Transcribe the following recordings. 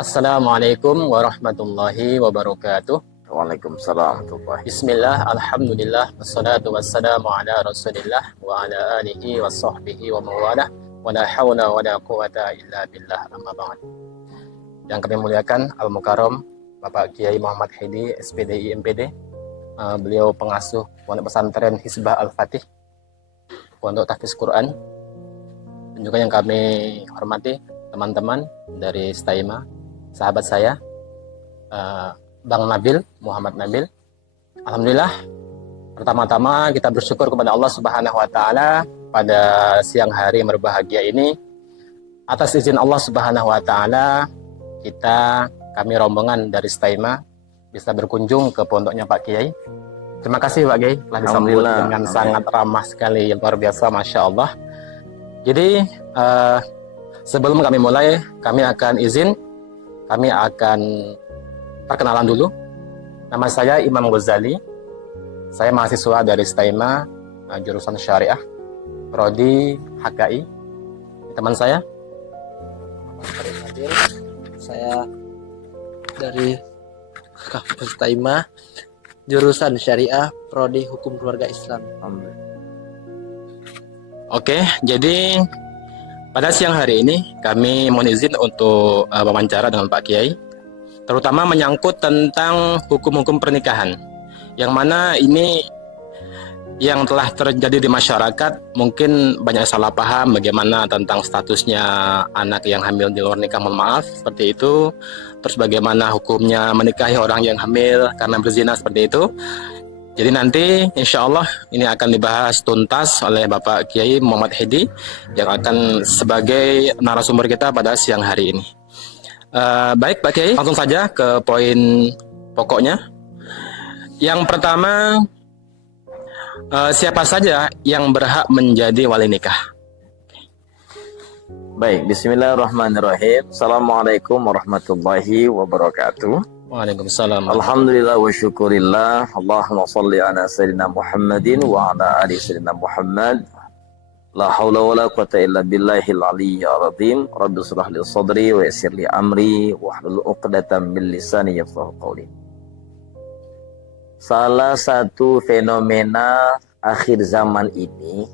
Assalamualaikum warahmatullahi wabarakatuh. Waalaikumsalam warahmatullahi. Bismillah, alhamdulillah, wassalatu wassalamu ala rasulillah wa ala alihi wa sahbihi wa mawalah, wa la hawla wa la quwata illa billah, amma ba'd. Yang kami muliakan Al-Mukarram Bapak Kiai Muhammad Hedi, SPDI MPD. Beliau pengasuh Pondok Pesantren Hizbah Al-Fatih, Pondok Tahfiz Quran. Dan juga yang kami hormati teman-teman dari Staima, sahabat saya, Bang Nabil, Muhammad Nabil. Alhamdulillah, pertama-tama kita bersyukur kepada Allah Subhanahu wa Ta'ala pada siang hari yang berbahagia ini. Atas izin Allah Subhanahu wa Ta'ala, kami rombongan dari Staima bisa berkunjung ke pondoknya Pak Kiai. Terima kasih Pak Kiai, telah disambut dengan sangat ramah sekali, yang luar biasa, Masya Allah. Jadi, sebelum kami mulai, kami akan perkenalan dulu. Nama saya Imam Ghazali. Saya mahasiswa dari Staima, jurusan Syariah, Prodi HKI. Teman saya? Saya dari kampus Staima, jurusan Syariah, Prodi Hukum Keluarga Islam. Oke, jadi pada siang hari ini kami mohon izin untuk wawancara dengan Pak Kiai, terutama menyangkut tentang hukum-hukum pernikahan, yang mana ini yang telah terjadi di masyarakat. Mungkin banyak salah paham bagaimana tentang statusnya anak yang hamil di luar nikah, mohon maaf, seperti itu. Terus bagaimana hukumnya menikahi orang yang hamil karena berzina, seperti itu. Jadi nanti insya Allah ini akan dibahas tuntas oleh Bapak Kiai Muhammad Hedi yang akan sebagai narasumber kita pada siang hari ini. Baik Pak Kiai, langsung saja ke poin pokoknya. Yang pertama, siapa saja yang berhak menjadi wali nikah? Baik, bismillahirrahmanirrahim. Assalamualaikum warahmatullahi wabarakatuh. Waalaikumsalam. Alhamdulillah wa syukurillah. Allahumma salli ala sayyidina Muhammadin wa ala ali sayyidina Muhammad. La hawla wa la quwata illa billahil aliyyil azim. Rabbi shrah li sadri wa yassir li amri wahlul 'uqdatam min lisani yafqahu qawli. Salah satu fenomena akhir zaman ini,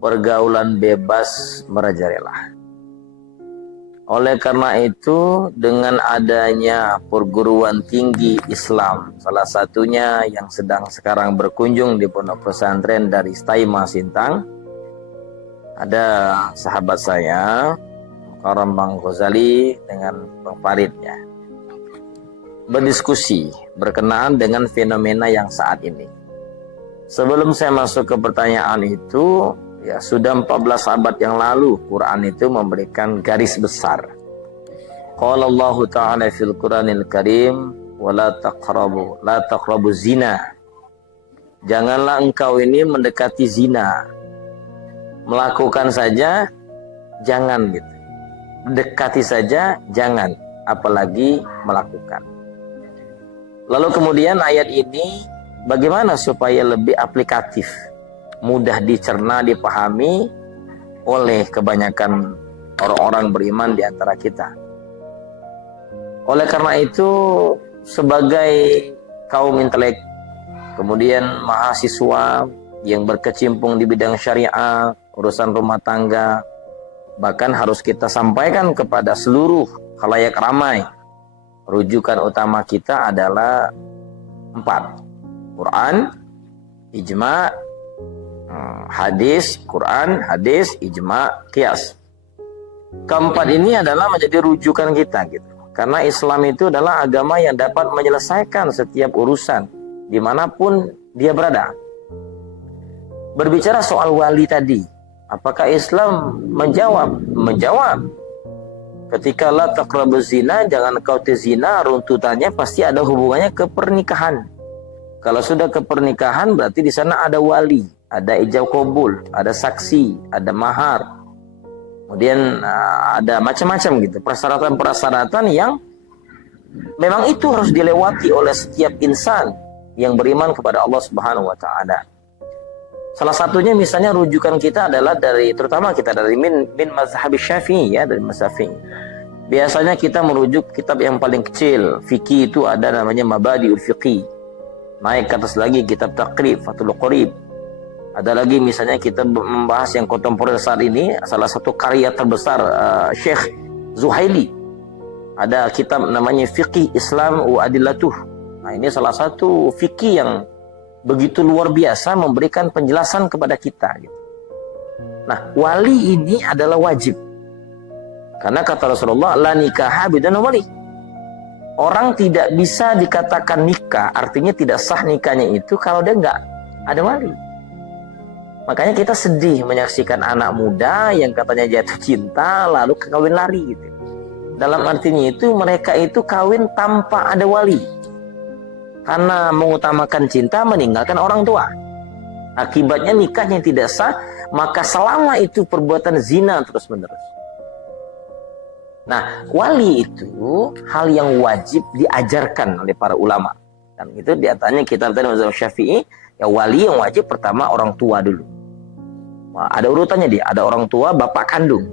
pergaulan bebas merajalela. Oleh karena itu, dengan adanya perguruan tinggi Islam, salah satunya yang sedang sekarang berkunjung di pondok pesantren dari Staima Sintang, ada sahabat saya, Mukarram Bang Ghazali dengan Bang Faridnya, berdiskusi berkenaan dengan fenomena yang saat ini. Sebelum saya masuk ke pertanyaan itu, ya, sudah 14 abad yang lalu Quran itu memberikan garis besar. Qala Allah Ta'ala fil Quranil Karim, wa la taqrabu zina. Janganlah engkau ini mendekati zina. Melakukan saja jangan gitu. Mendekati saja jangan, apalagi melakukan. Lalu kemudian ayat ini bagaimana supaya lebih aplikatif, mudah dicerna, dipahami oleh kebanyakan orang-orang beriman di antara kita. Oleh karena itu, sebagai kaum intelek, kemudian mahasiswa yang berkecimpung di bidang syariah, urusan rumah tangga, bahkan harus kita sampaikan kepada seluruh khalayak ramai, rujukan utama kita adalah 4. Quran, ijma', hadis, Quran, hadis, ijma', qiyas. Keempat ini adalah menjadi rujukan kita gitu. Karena Islam itu adalah agama yang dapat menyelesaikan setiap urusan dimanapun dia berada. Berbicara soal wali tadi, apakah Islam menjawab? Menjawab. Ketika la taqrabu zina, jangan kau zina, runtutannya pasti ada hubungannya ke pernikahan. Kalau sudah ke pernikahan berarti di sana ada wali, ada ijab qabul, ada saksi, ada mahar. Kemudian ada macam-macam gitu, persyaratan-persyaratan yang memang itu harus dilewati oleh setiap insan yang beriman kepada Allah Subhanahu wa taala. Salah satunya misalnya rujukan kita adalah terutama kita dari min mazhab Syafi'i, ya, dari mazhab Syafi'i. Biasanya kita merujuk kitab yang paling kecil. Fikih itu ada namanya Mabadiul Fiqih. Naik ke atas lagi kitab Taqrib, Fathul Qorib. Ada lagi misalnya kita membahas yang kontemporer saat ini, salah satu karya terbesar Syekh Zuhaili. Ada kitab namanya Fiqih Islam wa Adillatuh. Nah, ini salah satu fikih yang begitu luar biasa memberikan penjelasan kepada kita gitu. Nah, wali ini adalah wajib. Karena kata Rasulullah, la nikaha bidun wali. Orang tidak bisa dikatakan nikah, artinya tidak sah nikahnya itu kalau dia nggak ada wali. Makanya kita sedih menyaksikan anak muda yang katanya jatuh cinta lalu kawin lari gitu. Dalam artinya itu mereka itu kawin tanpa ada wali. Karena mengutamakan cinta meninggalkan orang tua. Akibatnya nikahnya tidak sah, maka selama itu perbuatan zina terus-menerus. Nah, wali itu hal yang wajib diajarkan oleh para ulama. Dan itu diantaranya kitab tadi mazhab Syafi'i, ya wali yang wajib pertama orang tua dulu. Nah, ada urutannya dia, ada orang tua, bapak kandung.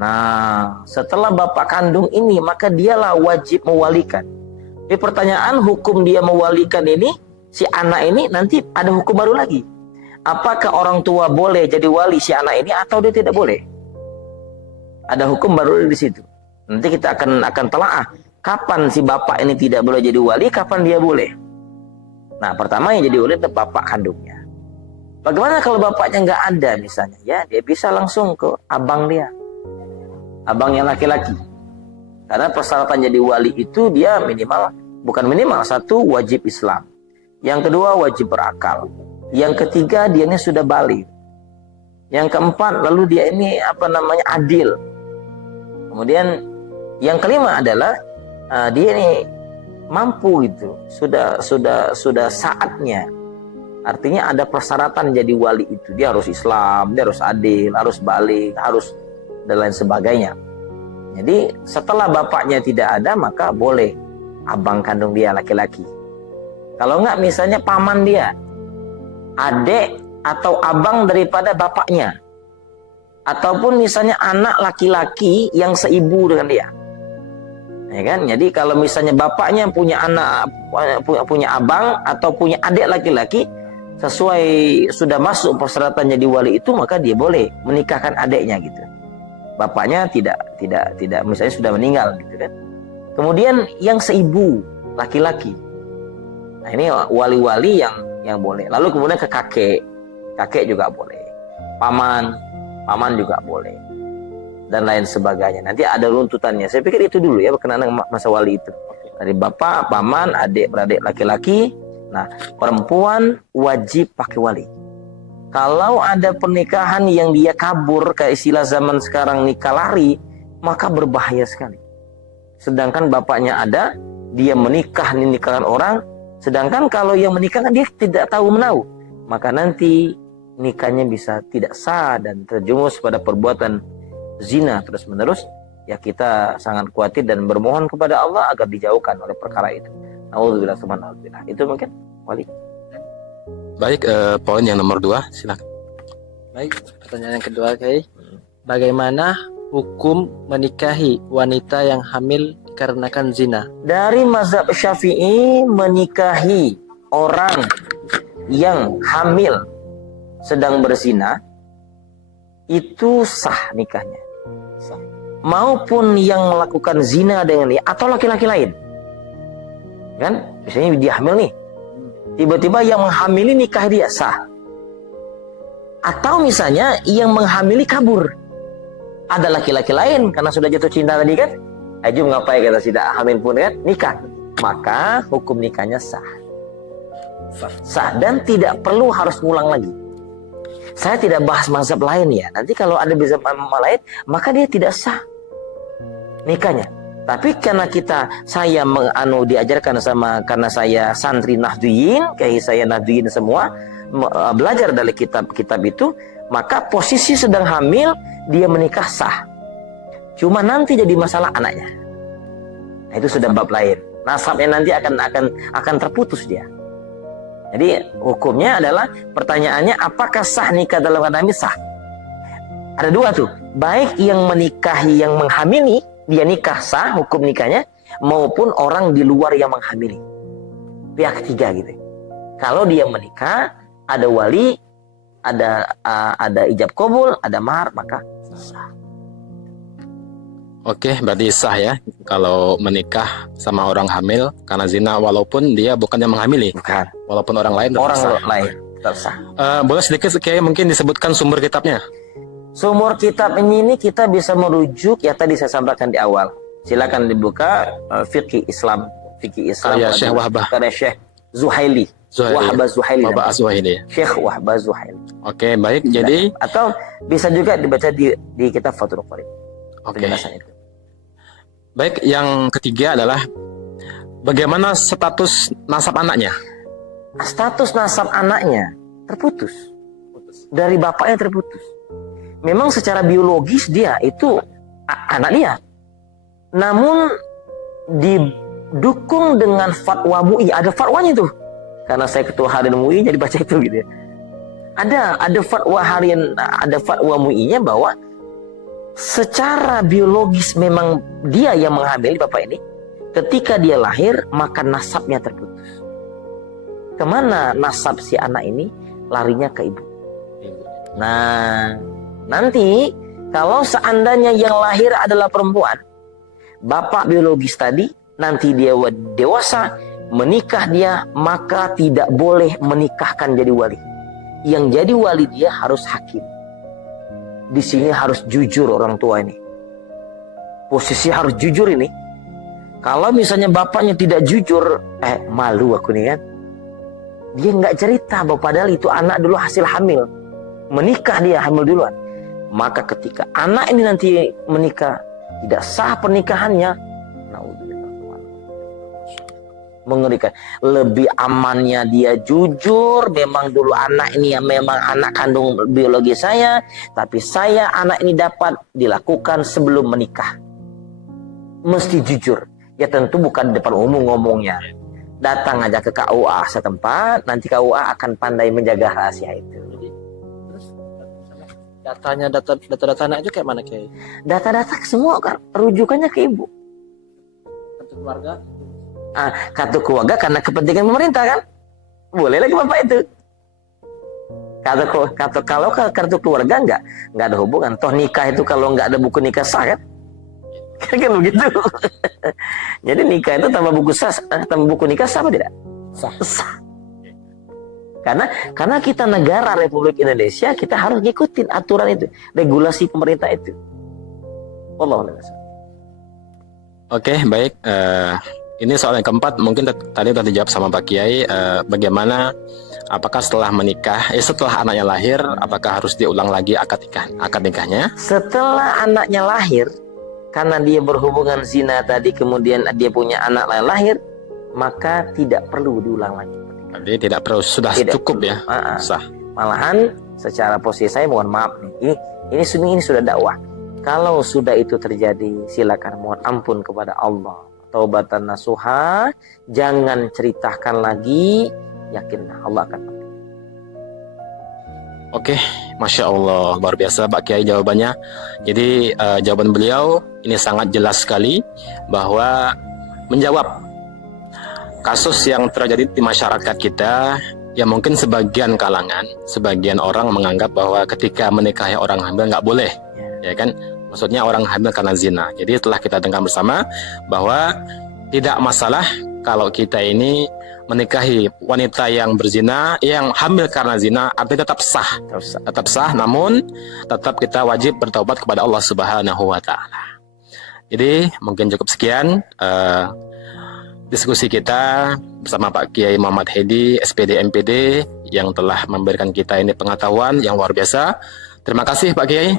Nah, setelah bapak kandung ini, maka dialah wajib mewalikan. Jadi pertanyaan hukum dia mewalikan ini, si anak ini nanti ada hukum baru lagi. Apakah orang tua boleh jadi wali si anak ini atau dia tidak boleh? Ada hukum baru di situ. Nanti kita akan telaah kapan si bapak ini tidak boleh jadi wali, kapan dia boleh. Nah, pertama yang jadi wali itu bapak kandungnya. Bagaimana kalau bapaknya nggak ada misalnya? Ya, dia bisa langsung ke abang dia, abang yang laki-laki. Karena persyaratan jadi wali itu dia bukan minimal, satu wajib Islam, yang kedua wajib berakal, yang ketiga dia ini sudah balik, yang keempat lalu dia ini adil. Kemudian yang kelima adalah dia ini mampu gitu, sudah saatnya. Artinya ada persyaratan jadi wali itu, dia harus Islam, dia harus adil, harus balik, harus dan lain sebagainya. Jadi setelah bapaknya tidak ada, maka boleh abang kandung dia laki-laki. Kalau enggak misalnya paman dia, adik atau abang daripada bapaknya, ataupun misalnya anak laki-laki yang seibu dengan dia, ya kan? Jadi kalau misalnya bapaknya punya anak, punya abang atau punya adik laki-laki, sesuai sudah masuk persyaratan jadi wali itu, maka dia boleh menikahkan adiknya gitu. Bapaknya tidak misalnya sudah meninggal gitu kan. Kemudian yang seibu laki-laki, nah ini wali-wali yang boleh. Lalu kemudian ke kakek juga boleh, paman juga boleh, dan lain sebagainya. Nanti ada runtutannya. Saya pikir itu dulu ya berkenaan dengan masa wali itu. Dari bapak, paman, adik, beradik laki-laki. Nah, perempuan wajib pakai wali. Kalau ada pernikahan yang dia kabur, kayak istilah zaman sekarang nikah lari, maka berbahaya sekali. Sedangkan bapaknya ada, dia menikahkan orang, sedangkan kalau yang menikahkan dia tidak tahu menahu, maka nanti nikahnya bisa tidak sah dan terjumus pada perbuatan zina terus menerus. Ya kita sangat khawatir dan bermohon kepada Allah agar dijauhkan oleh perkara itu. Nauzubillah subhanahu wa ta'ala. Itu mungkin wali. Baik, poin yang nomor 2, silakan. Baik, pertanyaan yang kedua, Kiai. Bagaimana hukum menikahi wanita yang hamil dikarenakan zina? Dari mazhab Syafi'i, menikahi orang yang hamil sedang berzina itu sah nikahnya. Sah. Maupun yang melakukan zina dengan dia atau laki-laki lain. Kan? Misalnya dia hamil nih. Tiba-tiba yang menghamili nikah dia sah. Atau misalnya yang menghamili kabur. Ada laki-laki lain karena sudah jatuh cinta tadi kan. Ayo ngapain kita tidak hamil pun kan? Nikah. Maka hukum nikahnya sah. Sah dan tidak perlu harus ngulang lagi. Saya tidak bahas mazhab lain ya. Nanti kalau ada mazhab lain, maka dia tidak sah nikahnya. Tapi karena saya diajarkan karena saya santri Nahdliyin, kayak saya Nahdliyin semua, belajar dari kitab-kitab itu, maka posisi sedang hamil, dia menikah sah. Cuma nanti jadi masalah anaknya. Nah, itu sudah bab lain. Nasabnya nanti akan terputus dia. Jadi hukumnya adalah, pertanyaannya apakah sah nikah dalam keadaan hamil? Sah. Ada dua tuh, baik yang menikahi yang menghamili dia nikah sah, hukum nikahnya, maupun orang di luar yang menghamili. Pihak ketiga gitu. Kalau dia menikah, ada wali, ada ijab kabul, ada mahar, maka sah. Oke, berarti sah ya kalau menikah sama orang hamil karena zina walaupun dia bukan yang menghamili. Bukan. Walaupun orang lain tetap Orang sah. lain tetap sah. Boleh sedikit kayak mungkin disebutkan sumber kitabnya. Sumur kitab ini kita bisa merujuk ya tadi saya sampaikan di awal. Silakan dibuka fikih Islam. Karya Syekh Wahbah. Karya Syekh Zuhaili. Wahbah Zuhaili. Wahbah Zuhaili. Syekh Wahbah Zuhaili. Oke, baik. Jadi atau bisa juga dibaca di kitab Fathul Qorib. Oke. Penjelasan itu. Baik, yang ketiga adalah bagaimana status nasab anaknya? Status nasab anaknya terputus. Dari bapaknya terputus. Memang secara biologis dia itu anak dia. Namun didukung dengan fatwa MUI. Ada fatwanya tuh. Karena saya ketua harian MUI jadi baca itu gitu ya. Ada fatwa harian, ada fatwa MUI-nya bahwa secara biologis memang dia yang menghamili bapak ini. Ketika dia lahir, maka nasabnya terputus. Kemana nasab si anak ini? Larinya ke ibu. Nah, nanti kalau seandainya yang lahir adalah perempuan, bapak biologis tadi, nanti dia dewasa, menikah dia, maka tidak boleh menikahkan jadi wali. Yang jadi wali dia harus hakim. Di sini harus jujur orang tua ini. Posisi harus jujur ini. Kalau misalnya bapaknya tidak jujur, malu aku nih kan. Dia nggak cerita bahwa padahal itu anak dulu hasil hamil. Menikah dia hamil duluan. Maka ketika anak ini nanti menikah, tidak sah pernikahannya, mengerikan. Lebih amannya dia jujur, memang dulu anak ini yang memang anak kandung biologi saya, tapi saya anak ini dapat dilakukan sebelum menikah. Mesti jujur. Ya tentu bukan di depan umum ngomongnya. Datang aja ke KUA setempat, nanti KUA akan pandai menjaga rahasia itu. Datanya, data anak itu kayak mana Kiai? Data-data semua rujukannya ke ibu. Kartu keluarga? Kartu keluarga karena kepentingan pemerintah kan, boleh lagi bapak itu. Kalau kartu keluarga nggak ada hubungan. Toh nikah itu kalau nggak ada buku nikah sah kan, kan begitu. Jadi nikah itu tambah buku nikah sah apa tidak? Sah. Karena kita negara Republik Indonesia, kita harus ngikutin aturan itu, regulasi pemerintah itu. Wallahu a'lam. Oke, baik. Ini soal yang keempat, mungkin tadi sudah dijawab sama Pak Kiai. Bagaimana, apakah setelah menikah, setelah anaknya lahir, apakah harus diulang lagi akad nikahnya? Setelah anaknya lahir, karena dia berhubungan zina tadi, kemudian dia punya anak lain lahir, maka tidak perlu diulang lagi. Jadi tidak perlu, sudah tidak cukup perlu. Ya, sah. Malahan secara posisi saya mohon maaf nih, ini sudah dakwah. Kalau sudah itu terjadi, silakan mohon ampun kepada Allah. Taubatan nasuha, jangan ceritakan lagi, yakinlah Allah akan. Oke, Masya Allah, luar biasa Pak Kiai jawabannya. Jadi jawaban beliau ini sangat jelas sekali bahwa menjawab kasus yang terjadi di masyarakat kita, ya mungkin sebagian kalangan, sebagian orang menganggap bahwa ketika menikahi orang hamil nggak boleh, ya kan? Maksudnya orang hamil karena zina. Jadi telah kita dengar bersama bahwa tidak masalah kalau kita ini menikahi wanita yang berzina, yang hamil karena zina, artinya tetap sah, namun tetap kita wajib bertaubat kepada Allah Subhanahu wa Ta'ala. Jadi mungkin cukup sekian diskusi kita bersama Pak Kiai Muhammad Hedi, SPD MPD, yang telah memberikan kita ini pengetahuan yang luar biasa. Terima kasih Pak Kiai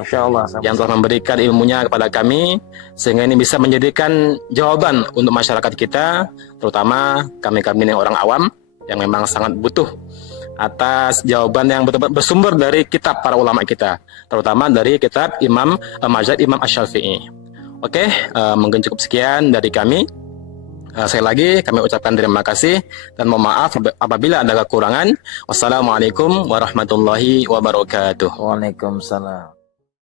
yang telah memberikan ilmunya kepada kami, sehingga ini bisa menjadikan jawaban untuk masyarakat kita, terutama kami-kami yang orang awam yang memang sangat butuh atas jawaban yang betul-betul bersumber dari kitab para ulama kita, terutama dari kitab Mazhab Imam Asy-Syafi'i. Oke, mungkin cukup sekian dari kami. Sekali lagi kami ucapkan terima kasih dan mohon maaf apabila ada kekurangan. Wassalamualaikum warahmatullahi wabarakatuh. Waalaikumsalam.